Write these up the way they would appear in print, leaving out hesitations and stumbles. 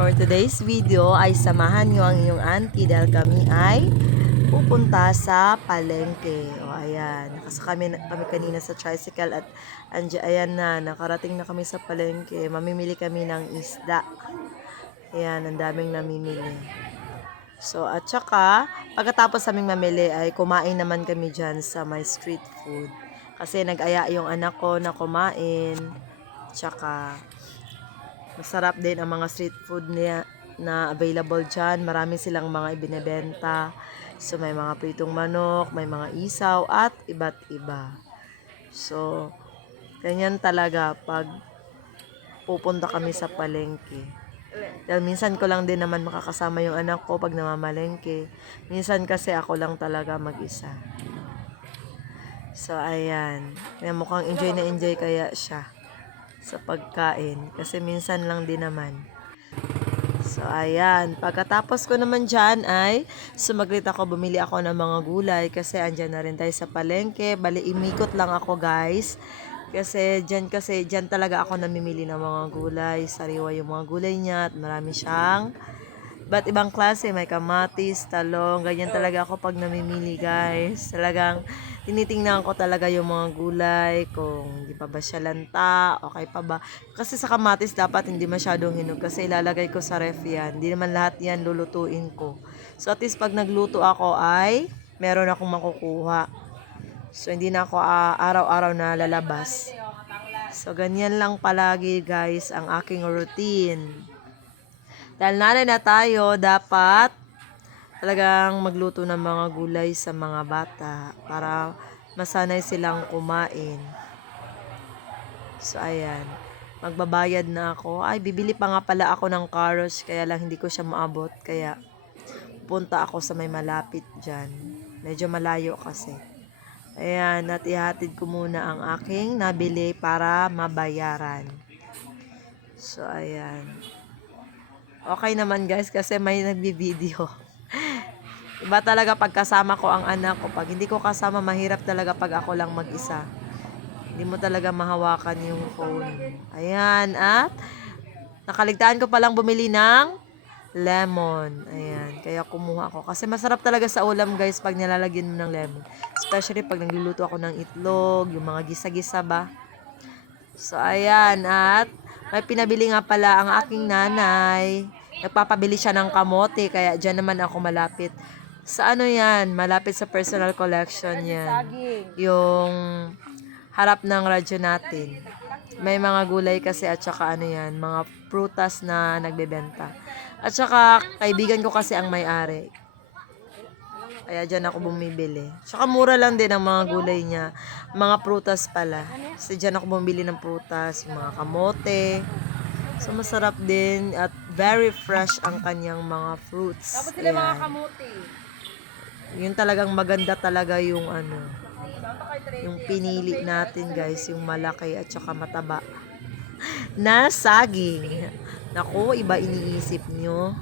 For today's video ay samahan nyo ang inyong auntie dahil kami ay pupunta sa palengke. O ayan, kami kanina sa tricycle at ayan na, nakarating na kami sa palengke. Mamimili kami ng isda. Ayan, ang daming namimili. So at saka, pagkatapos aming mamili ay kumain naman kami dyan sa my street food. Kasi nag-aya yung anak ko na kumain. Tsaka, masarap din ang mga street food niya na available dyan. Marami silang mga ibinebenta. So, may mga pritong manok, may mga isaw, at iba't iba. So, ganyan talaga pag pupunta kami sa palengke. Dahil minsan ko lang din naman makakasama yung anak ko pag namamalengke. Minsan kasi ako lang talaga mag-isa. So, ayan. Kaya mukhang enjoy na enjoy kaya siya sa pagkain. Kasi minsan lang din naman. So, ayan. Pagkatapos ko naman dyan ay sumaglit ako, bumili ako ng mga gulay kasi andyan na rin tayo sa palengke. Bali, imikot lang ako guys. Kasi dyan talaga ako namimili ng mga gulay. Sariwa yung mga gulay niya at marami siyang ba't ibang klase, may kamatis, talong, ganyan talaga ako pag namimili guys. Talagang tinitingnan ko talaga yung mga gulay, kung hindi pa ba siya lanta, okay pa ba. Kasi sa kamatis dapat hindi masyadong hinog kasi ilalagay ko sa ref yan. Hindi naman lahat yan lulutuin ko. So at least pag nagluto ako ay meron akong makukuha. So hindi na ako araw-araw na lalabas. So ganyan lang palagi guys ang aking routine. Dahil nanay na tayo, dapat talagang magluto ng mga gulay sa mga bata para masanay silang kumain. So, ayan. Magbabayad na ako. Ay, bibili pa nga pala ako ng carrots, kaya lang hindi ko siya maabot. Kaya, punta ako sa may malapit dyan. Medyo malayo kasi. Ayan, at ihatid ko muna ang aking nabili para mabayaran. So, ayan. Okay naman guys kasi may nagbibideo. Iba talaga pag kasama ko ang anak ko. Pag hindi ko kasama, mahirap talaga pag ako lang mag-isa. Hindi mo talaga mahawakan yung phone. Ayan, at nakaligtaan ko palang bumili ng lemon. Ayan, kaya kumuha ako. Kasi masarap talaga sa ulam guys pag nilalagyan mo ng lemon. Especially pag nagluluto ako ng itlog, yung mga gisa-gisa ba. So, ayan, at may pinabili nga pala ang aking nanay. Nagpapabili siya ng kamote, kaya dyan naman ako malapit. Sa ano yan? Malapit sa personal collection yan. Yung harap ng radyo natin. May mga gulay kasi at saka ano yan, mga prutas na nagbebenta. At saka kaibigan ko kasi ang may-ari. Kaya dyan ako bumibili. Tsaka mura lang din ang mga gulay niya. Mga prutas pala. Kasi dyan ako bumibili ng prutas, mga kamote. So masarap din at very fresh ang kanyang mga fruits. Dapat sila mga kamote. Yun talagang maganda talaga yung ano, yung pinili natin guys, yung malaki at saka mataba na saging. Naku, iba iniisip nyo.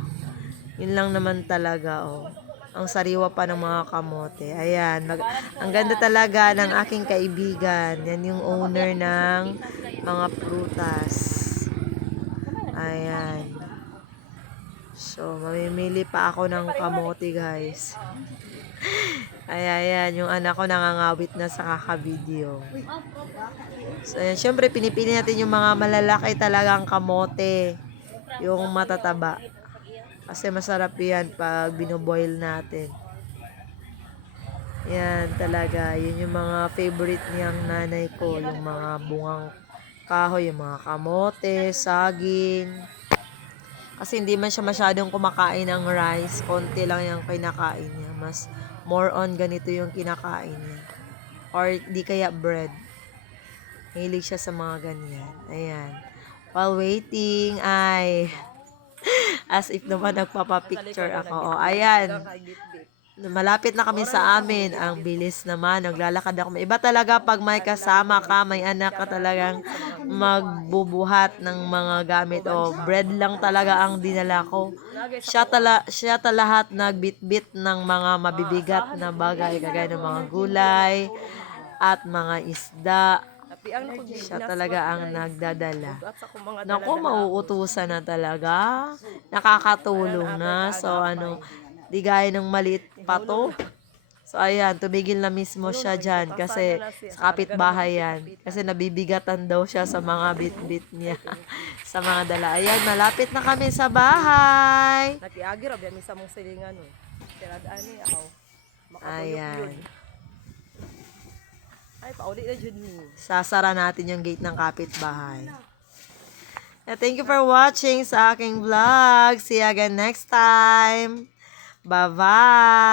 Yun lang naman talaga, oh. Ang sariwa pa ng mga kamote. Ayan, ang ganda talaga ng aking kaibigan. Yan yung owner ng mga prutas. Ayan. So, mamimili pa ako ng kamote, guys. Ayan, yung anak ko nangangawit na sa kaka-video. So, ayan, syempre, pinipili natin yung mga malalaki talagang kamote. Yung matataba. Kasi masarap yan pag binoboil natin. Yan talaga. Yun yung mga favorite niyang nanay ko. Yung mga bungang kahoy, yung mga kamote, saging. Kasi hindi man siya masyadong kumakain ng rice. Konti lang yung kinakain niya. Mas more on ganito yung kinakain niya. Or di kaya bread. Hilig siya sa mga ganyan. Ayan. While waiting, ay... As if naman nagpapapicture ako. O, ayan. Malapit na kami sa amin. Ang bilis naman. Naglalakad ako. Iba talaga pag may kasama ka, may anak ka talagang magbubuhat ng mga gamit. O, bread lang talaga ang dinala ko. Siya lahat nagbitbit ng mga mabibigat na bagay. Kagaya ng mga gulay at mga isda. Siya talaga ang nagdadala. At sa kung mga Naku, mauutusan na talaga. Nakakatulong na. So, di gaya ng maliit pa to. So, ayan, tumigil na mismo siya dyan kasi sa kapitbahay yan. Kasi nabibigatan daw siya sa mga bit-bit niya. Sa mga dala. Ayan, malapit na kami sa bahay. Nakiagi ra biya sa mong silingan eh. Tiradaan ni ako. Ayan. Ay, pauli na jud ni. Sasara natin yung gate ng kapitbahay. Thank you for watching sa aking vlog. See you again next time. Bye-bye!